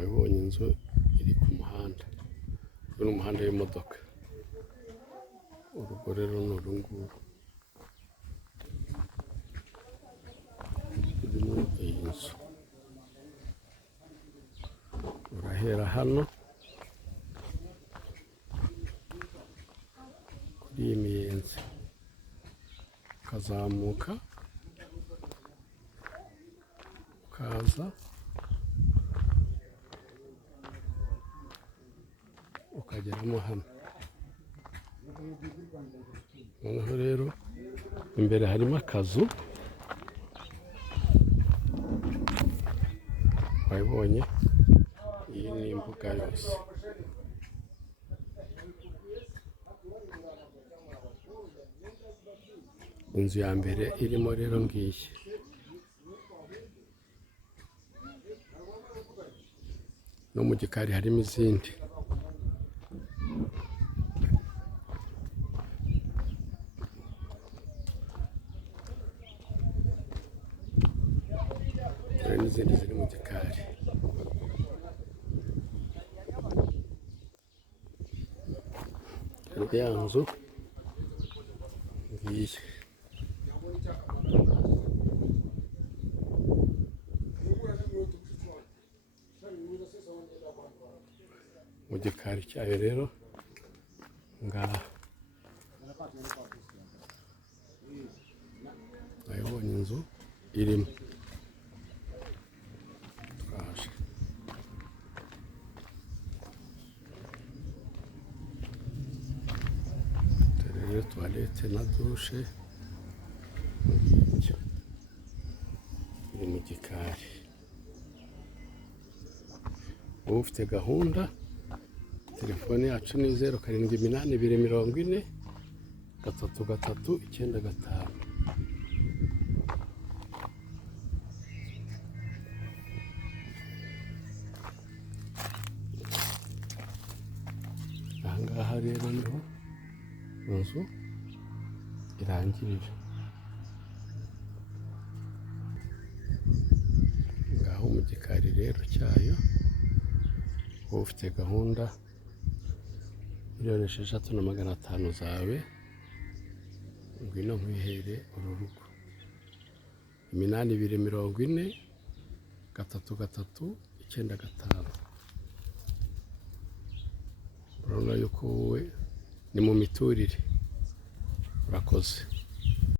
wabonye inzu iri ku muhanda, uri umuhanda w'imodoka. Urugo rero ni uru nguru rurimo iyi nzu. Urahera hano kuri iyi miyenzi ukazamuka ukaza ukageramo hano. Noneho rero imbere harimo akazu, wabibonye. Iyi ni imbuga yose. Inzu ya mbere irimo rero ngiyi. No mu gikari harimo izindi. Hari n'izindi ziri mu gikari. Ya nzu ngiyi. Mu gikari cyayo rero ngaha wabonye inzu irimo. Twaje rero tuwarete na dushe iri mu gikari. Wowe ufite gahunda, telefone yacu ni 0782403395. Ahangaha rero niho inzu irangirira. Ngaho mu gikari rero cyayo. Wowe ufite gahunda, 6,500,000 zawe, ngwino nkwihere uru rugo. 82403395. Urabona yuko wowe ni mu miturire. Urakoze.